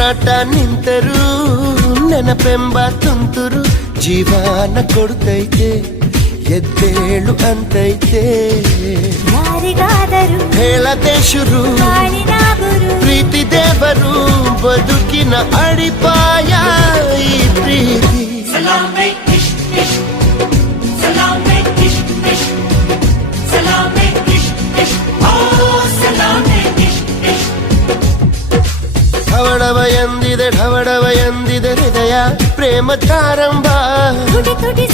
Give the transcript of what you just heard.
ಉಸಿರಾಟ ನಿಂತರು ನೆನಪೆಂಬ ತುಂತುರು ಜೀವನ ಕೊಡ್ತೈತೆ ಎದ್ದೇಳು ಅಂತೈತೆ ಯಾರಿಗಾದರೂ ಹೇಳದೆ ಶುರು ಪ್ರೀತಿ ದೇವರು ಬದುಕಿನ ಅಡಿಪಾಯ ಈ ಪ್ರೀತಿ ಸಲಾಮೆ ಇಶ್ಕ್ ಇಶ್ಕ್ ಸಲಾಮೆ ಇಶ್ಕ್ ಇಶ್ಕ್ ಸಲಾಮೆ ಇಶ್ಕ್ ಇಶ್ಕ್ ಓ ಸಲಾಮೆ ಇಶ್ಕ್ ಇಶ್ಕ್ ಢವಡವ ಎಂದಿದೆ ಹೃದಯ ಪ್ರೇಮ ಪ್ರಾರಂಭ ತುಟಿ ತುಟಿ